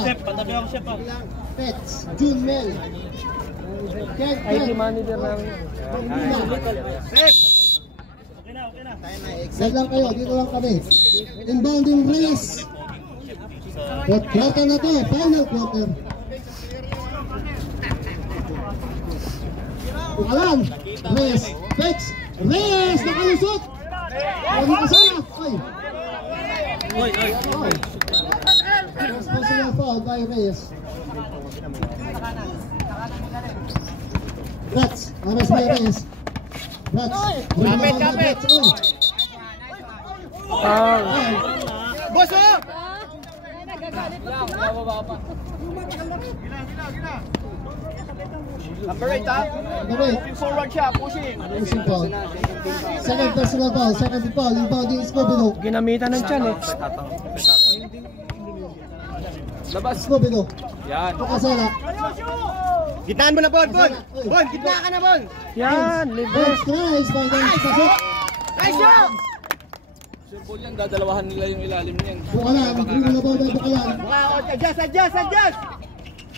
Chef, patabi ako chef. Pets, June Mel. IT manager namin. Chef! Okay na. Side lang kayo, dito lang kami. Inbounding race. Quarter na to, final quarter. Bukalan, race, Pets, race, nakalusot. Ano kasama? Ay. Responsible foul by Reyes. Rats, aras by Reyes. Rats, Kapit! Boss, oh! Number 8, ha? Number 8. Pushing forward siya, pushing. Pushing foul. Second personal foul, second foul, inbounding Scobino. Ginamitan ng tiyan eh. Labas. Scobino. Yan. Tukasala. Gitnaan mo na, Bon! Bon, gitna ka na, Bon! Yan, libre. First tries by the pasok. Nice shot! Sure ball yan, dadalawahan nila yung ilalim niyan. Bukalan, hindi na ball by Bukalan. Adjust!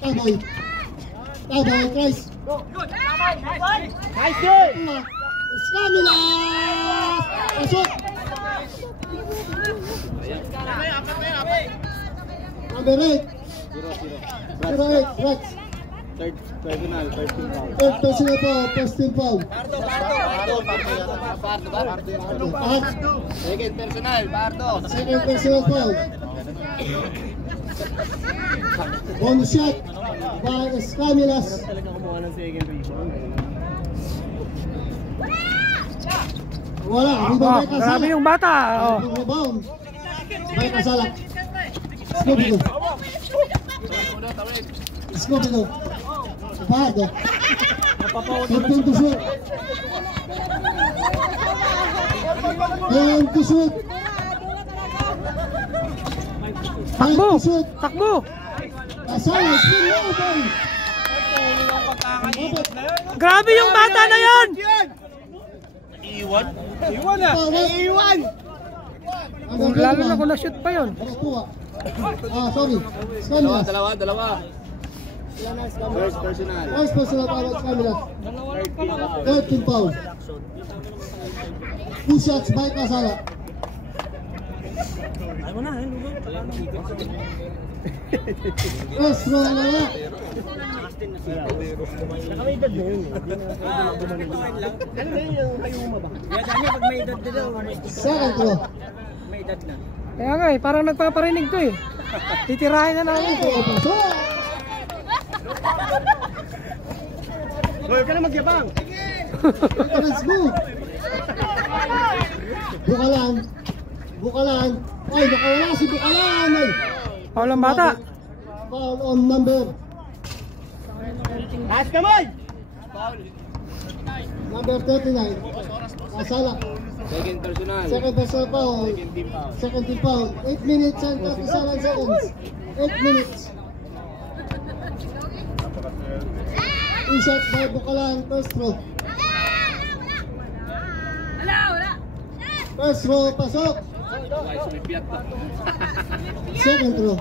Taboy. Taboy, tries. Nice day! Scamila! Pasok! Number 8. 08, Rex. Third personal, first team foul. Third personal foul, first team foul. Pardo. Second personal, Pardo. Second personal foul. Bonus shot by Escamilas. Wala, rebound by Kasala. Grabe yung bata. Rebound by Kasala. Scobino. Scobino. Pardo. 15 to shoot. And to shoot. Takbo! Takbo! Kasala, spin over. Grabe yung bata na yan! Iwan na! Iwan! Lalo na kung na-shoot pa yun. Sorry. Scamilas. Dalawa. First personal. First personal foul by Scamilas. Third team foul. 2 shots by Kasala. First roll na wala. Naka-edad na yun. Ano na yun yung kayo ba? Kaya pag may edad na daw. Second roll. May edad na. Kaya nga eh, parang nagpaparinig to eh. Titirahin na namin. Huwag ka na magyabang. Let's go. Bukalan. Ay, nakawala si Bukalan. Ay. Paul ang bata. Foul on number. Taas kamay! Number 39. Kasala. Second personal. Second personal foul. Second team foul. 8 minutes and 37 seconds. 8 minutes. 2 shots by Bukalan. First row. First row, pasok. Second row.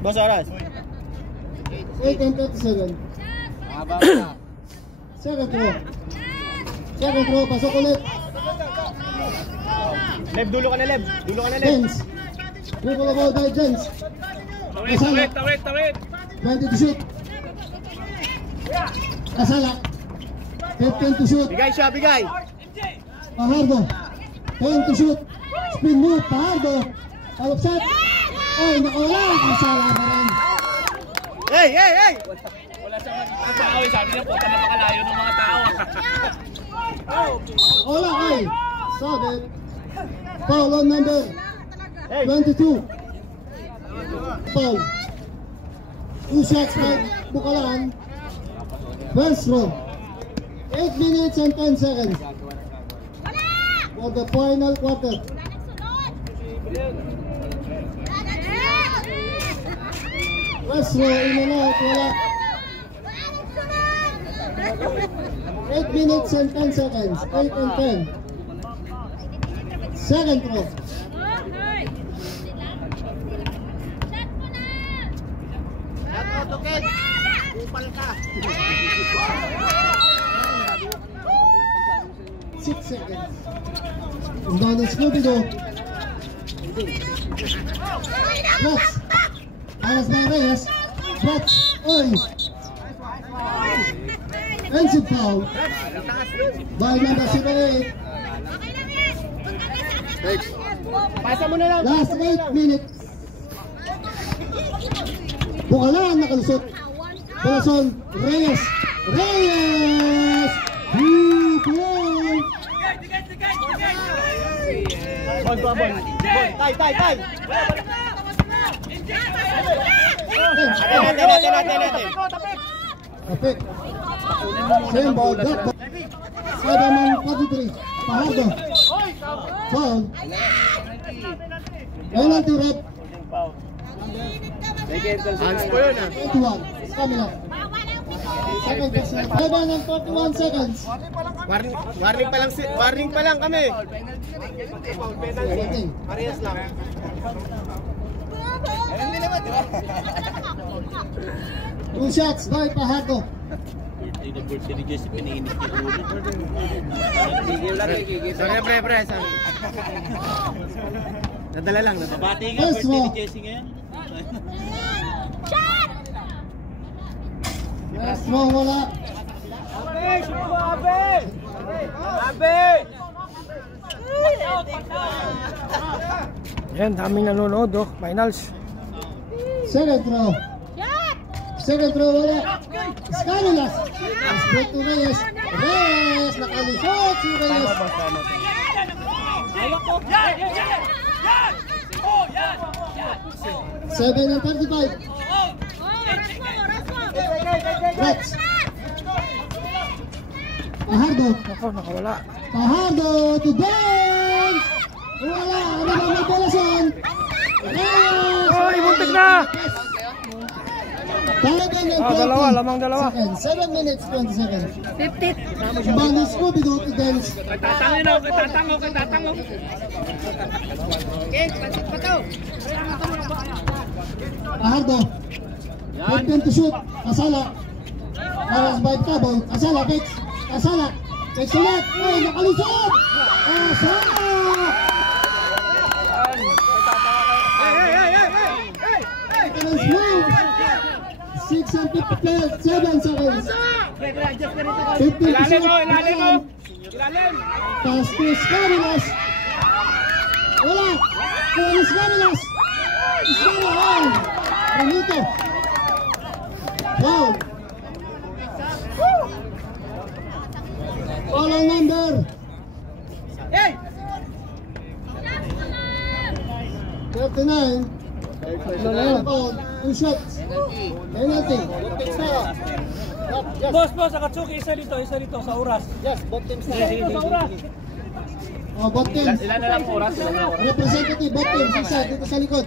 Boss Oras. 8 and 37. Second row. Second row, pasok ulit. Leb, dulo ka na Leb. Jens. Triple ball by Jens. Tawid. 20 to shoot. Kasala. 15 to shoot. Bigay. Pahardo. 10 to shoot. Spin move. Pahardo. Follow shot. Ay, nakawala. Kasala pa rin. Hey! Wala siyang tao. Sabi niya po, napakalayo ng mga tao. Nakawala ay. Sabit. Foul on number 22. Foul. 2 shots by Bukalan. First row. 8 minutes and 10 seconds. For the final quarter. First row, in and out, wala. 8 minutes and 10 seconds. 8 and 10. Second throw. Upal ka. 6 seconds. Inbound ng Scooby-Doo. Blitz. Alas by Reyes. Blitz. Oy. Offensive foul. By number 78. Pasa mo na lang. Last 8 minutes. Bukalan nakalusot. Pulason. Reyes. Reyes. Two-point. Bon. Tay. Natin. Kapit. Same ball. That ball. 7-43. Pahardo. Foul. Penalty rep. Hands po yun 21. Kamila. Second pass na. 7-41 seconds. Warning pa lang kami. Waiting. Parehas lang. Two shots by Pahardo. Pre. Nadala lang. First row. First row wala. Yan, daming nanonood oh. Finals. Second row. Second row wala. Scarilas. Split to Reyes. Reyes. Nakalusot si Reyes. 7-35. Reds. Pahardo. Ako, nakawala. Pahardo to dance. Wala. Ano ba may balasan? Reyes. Ay, buntik na! Dalawa, lamang dalawa. 7 minutes 20 seconds. 50. Bang Scooby-Doo to dance. Tatango. Pahardo. 15 to shoot. Kasala. Alas by Taboy. Kasala. Fix. Kasala. Fix ulit. Ay, nakalusot. Kasala. Let's move. 6 and 7 seconds. 15 to shoot. Pass to Scarilas. Wala. Wala Scarilas. Scarilas. Benito. Wow. Follow number. Hey! 39. Two shots. Penalty. Boss, Akatsuki, isa dito sa oras. Yes, both teams na. Sa oras. Oh, bot teams. Ilan na lang oras? Representative bot teams. Isa dito sa likod.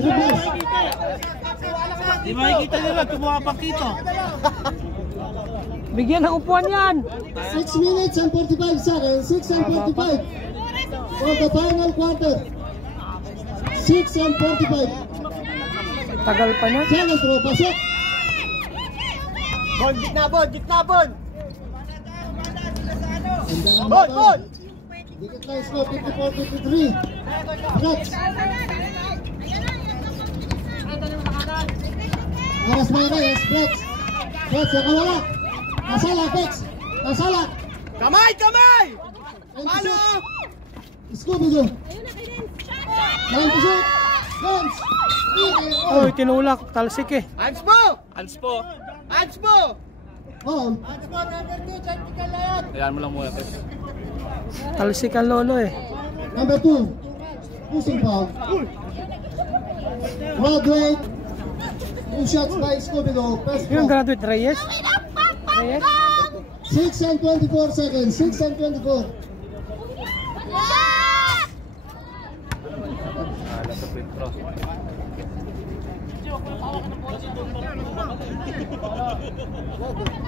Dribbles. Di makikita nila, tumukapang kito. Bigyan ng upuan yan. 6 minutes and 45 seconds. 6 and 45. For the final quarter. 6 and 45. Tagal pa na. Second throw. Pasok. Gitna, Bon! Bon! Dikit na score. 54-53. Reds. Aras by Reyes. Reds. Reds. Nakawala. Kasala. Fix. Kasala. Kamay! Palo! Scooby-Doo. Time to shoot. Dance. Oy, tinulak. Talsik eh. Hands po! Foul. Ayan mo lang muna. Talsik ang lolo eh. Number 2. Pushing foul. Graduate. 2 shots by Scooby-Doo. First Yung foul. graduate, Reyes? 6 and 24 seconds. 6 and 24.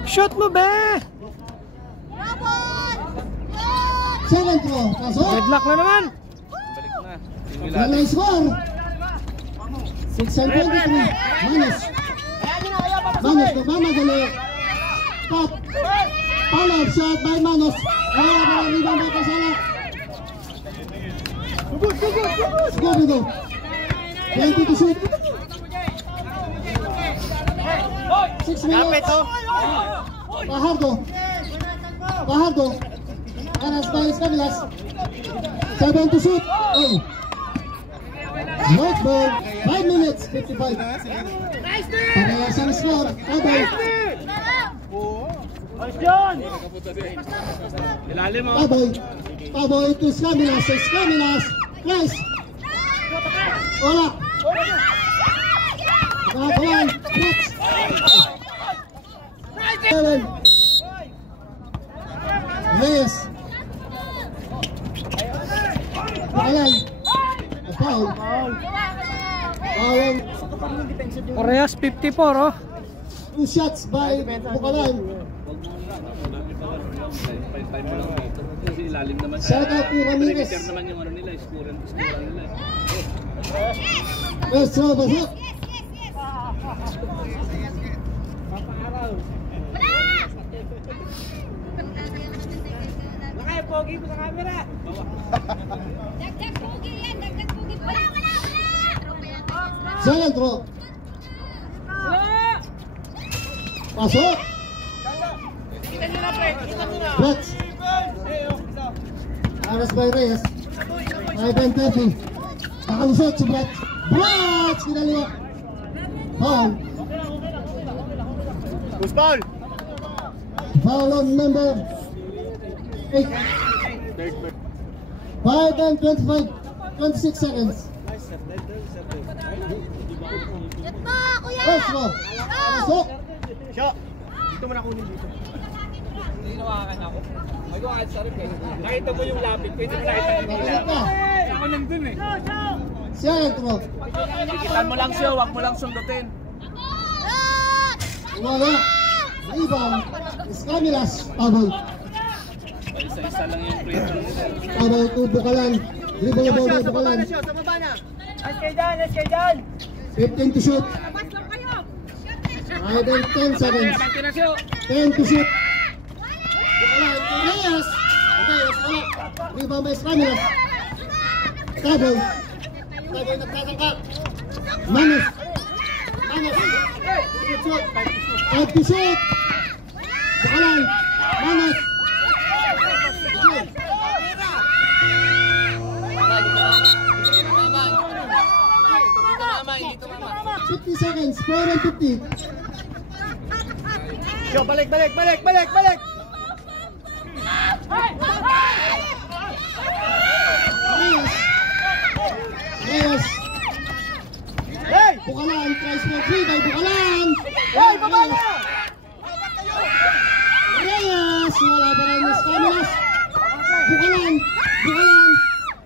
Shoot mo be! Second throw. Pasok. Deadlock na naman. Wala yung score. 6-23. Manos. Manos nagmamadali. Top. Follow-up shot by Manos. Wala pa lang rebound by Casala. Scooby-Doo. 20 to shoot. 6 minutes. Pajardo. Aras by Escamilas. 7 to shoot. Oh. North ball. 5 minutes. 55. Parehas ang score. Tabay. Taboy to Escamilas. Escamilas. Press. Wala. Nakakuhan. Press. 7. Reyes. Bakalan. Foul. Foul. Parehas 54 oh. 2 shots by Bakalan. Shout out to Ramirez. First throw, basok. Pogi mo sa camera. Dagdag pogi yan, dagdag pogi. Wala. Second throw. Pasok. Brett. Aras by Reyes. 5-30. Nakalusot si Brett. Brett! Kinaliwa. Foul. Foul. Foul on number 8. 5 and 25. 26 seconds. Get mo, kuya! First throw. Pasok. Shot. Dito mo na kunin dito. Hinawakan ako. Mag-uwan sa rip eh. Nakita mo yung lapit. Pwede mo nakita yung Pasok na. ako nandun eh. Second throw. Kikitan mo lang siya, huwag mo lang sundutin. Wala. Rebound. Escamilas. Tabay. Isa-isa lang yung free throw nila. Tabay to Bakalan. Rebound by Bakalan. Sa baba na. Let's kay Dan. 15 to shoot. Labas lang kayo! 5 and 10 seconds. 10 to shoot. Bakalan. Reyes. Reyes. Wala. Rebound by Escamilas. Tabay. Tabay nagtatangka. Manos. Shoot. 5 to shoot. Bakalan. Manos. 50 seconds, 4 and 50. Yo, balik. Reyes. Hey! Bakalan, tries for 3 by Bakalan. Hey, baba na! Reyes, wala pa rin Escamilas. Bakalan.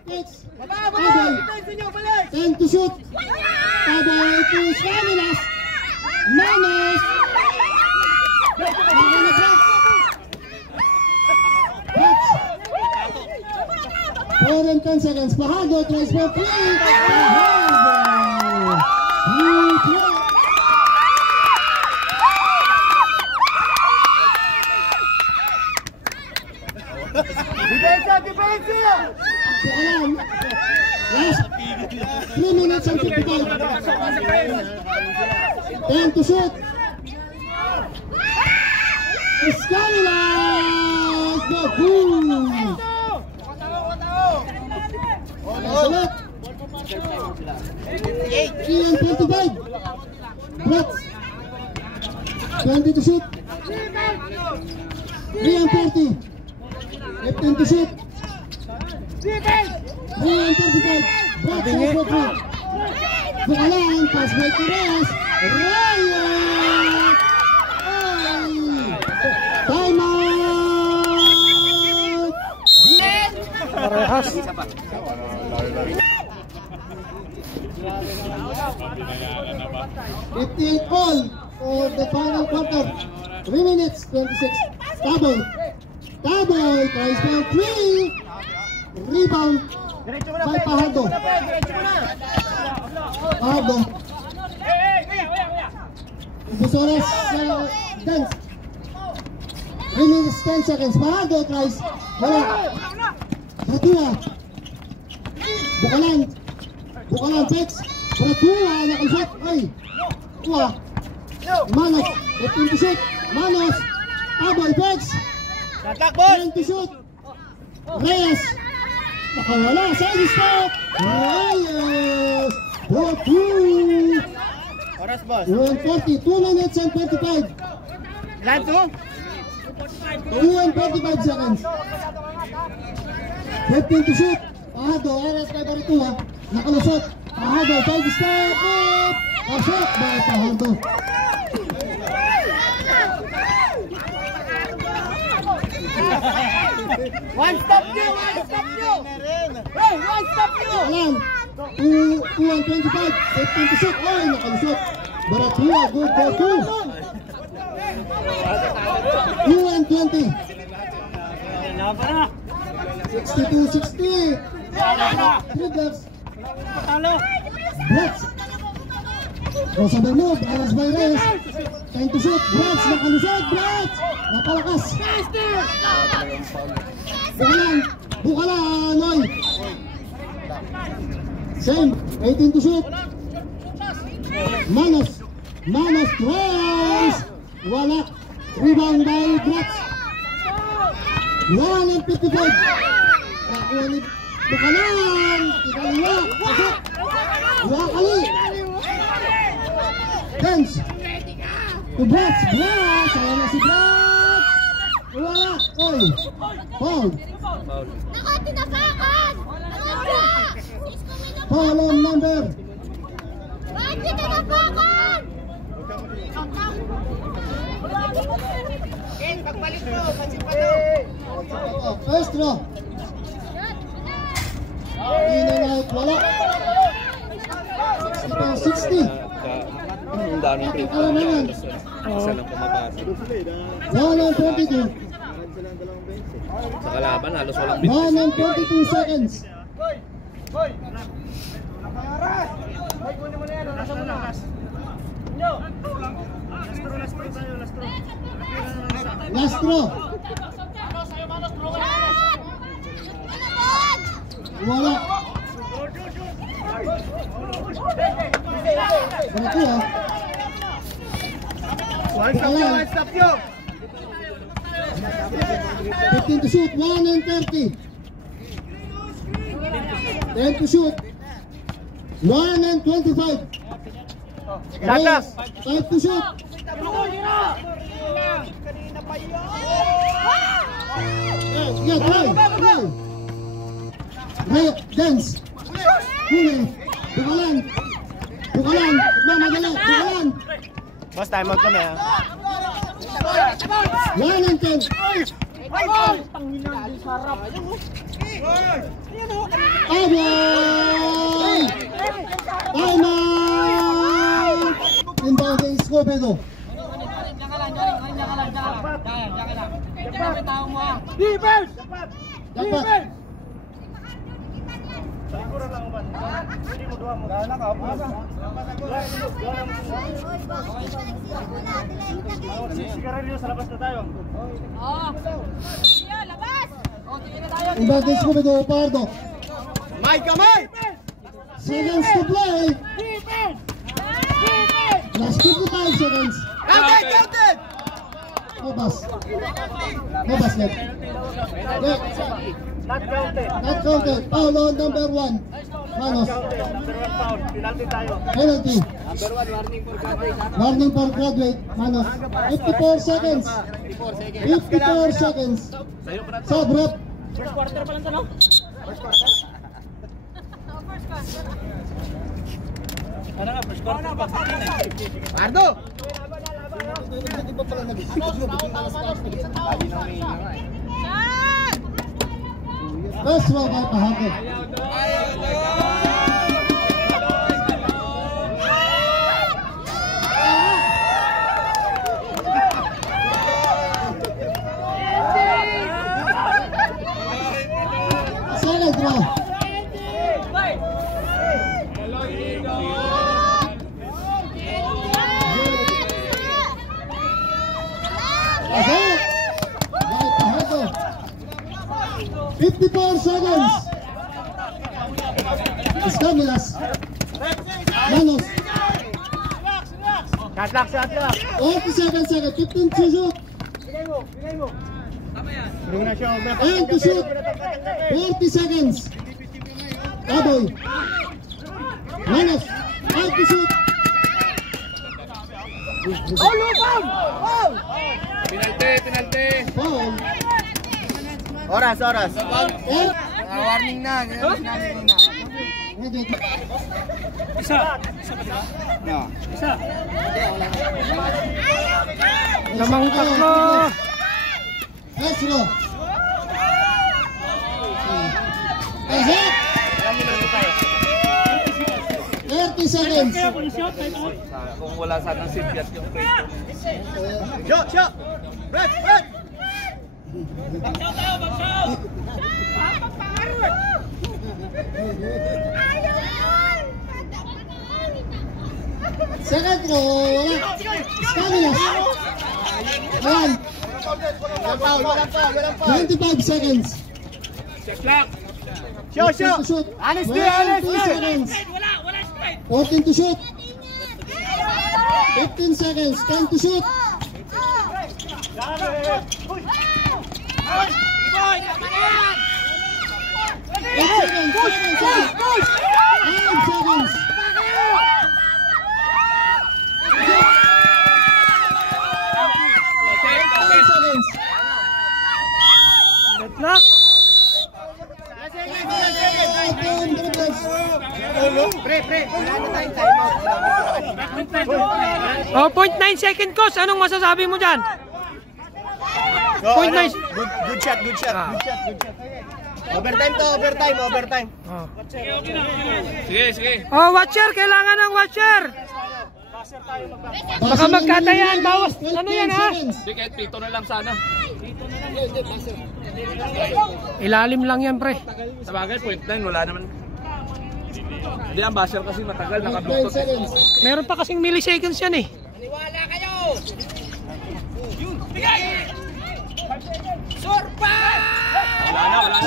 Takes. Tabay. 10 to shoot. Tabay to Escamilas. Manos. Baka na Brett. 4 and 10 seconds. Pajardo tries for 3. Pajardo. Diferencia! Bakalan. Last 3 minutes and 55. 10 to shoot. Escamilas. The boom. Salat. 3 and 25. Brett. 20 to shoot. 3 and 40. 15 to shoot. 3 and 35. Brett says for 3. Bakalan. Pass by to Reyes. Reyes. Time out. Parehas. 58 all for the final quarter. 3 minutes 26. Tabay. Taboy tries for 3. Rebound by Pajardo. Pajardo. Busones dance. Remaining 10 seconds. Pajardo tries. Wala. Bratua. Bukalan, Pex. Bratua, nakalusot. Ay. Tua. Manos. 15 to shoot. Manos. Taboy, Pex. 10 to shoot. Reyes. Nakawala. Side step. Reyes. For 2. Oras, boss. 140. 2 minutes and 25. Ilan to? 2 and 45 seconds. 15 to shoot. Pajardo, aras kay Baritua. Nakalusot. Pajardo, side step up. Pasok by Pajardo. One stop you! Hey, one stop you! Alam. 2 and 25. 15 to shoot. Ay, nakalusot. Baritua, good for 2. 2 and 20. 62-60. 3 blocks. Blocks. Crossover move. Aras by Reyes. 10 to shoot. Blocks. Nakalusot. Blocks. Napalakas. Bukalan. Noy. Same. 18 to shoot. Manos tries. Wala. Rebound by Blocks. 1 and 55. Nakuha ni Bukalan. Ikaliwa. Pasok. Wakali. Dance. To Blocks. Sayang na si Blocks. Wala. Oy. Foul. Nako, tinapakan! Foul on number. Bakit tinapakan? Pagbalik mo, pansin pa to. First draw. Inanay. Wala. 60. Ang daming print. Alam naman. Isa lang pumapasok. 1 and 22. Sa kalaban, halos walang bit. 1 and 22 seconds. Last draw. Wala. Baritua. Bukalan. Stop you! 15 to shoot, 1 and 30. 10 to shoot, 1 and 25. Reyes, 5 to shoot. Yeah, try. Reyes, dance. Huli. Bukalan. Mamadali. Bukalan. Boss, time out kami ha. 1 and 10. Aboy! Time out! Inbound kay Escobedo. Defense! Dapat. Sigarilyo sa labas na tayo. Inbound kay Escobedo, Pardo. May kamay! Seconds to play. Last 55 seconds. Counted! Mabas net. Not counted. Not counted. Foul on number 1. Manos. Number 1 foul. Penalty tayo. Penalty. Number 1, warning for graduate. Warning for graduate. Manos. 54 seconds. 54 seconds. Sub rep. First quarter pa lang to, no? First quarter? Ano nga, first quarter pa. Ardo! First row by Pajardo. draw. Pasok! Right ahead of. 54 seconds. Escamilas. Manos. Shot lock. 47 seconds. 15 to shoot. And to shoot. 40 seconds. Aboy. Manos. And to shoot. Penalty. Foul. Oras. And Warning na. Lamang tatlo. Estro. Pasok. 30 seconds. Kung wala sanang sibyat yung frame. Shot. Red. Second row, wala. Escamilas. Ayan. 25 seconds. Shoot. 15 to shoot. Honestly. 22 seconds. 14 to shoot. 15 seconds. 10 to shoot. 8 seconds. 7 seconds. 9 seconds. 10 seconds. Deadlock. Oh, 0.9 second coach. Anong masasabi mo dyan? 0.9. Good shot. Overtime. Oh. Sige. Oh, watcher. Kailangan ng watcher. Baka magkatayaan. Bawas. Ano yan, ha? Hindi, kahit pito na lang sana. Ilalim lang yan, pre. Sa bagay, 0.9, wala naman. Hindi, ang basher kasi matagal, 9 nakablutot. seconds. Meron pa kasing milliseconds yan, eh. Maniwala kayo! Wala na.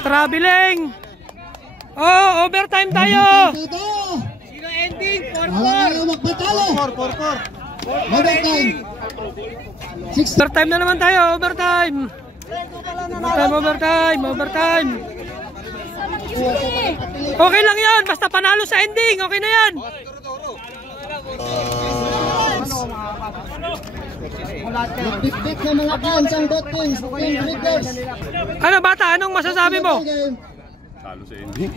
Traveling. Oh, overtime tayo. Ito. Sino ending? Wala na magpatalo. 4. Overtime. Overtime na naman tayo. Overtime. Okay lang yan. Basta panalo sa ending. Okay na yan. Nagbitbit ng mga fans ang bot teams. Team Breakers. Ano, bata? Anong masasabi mo? Game. Talo sa ending.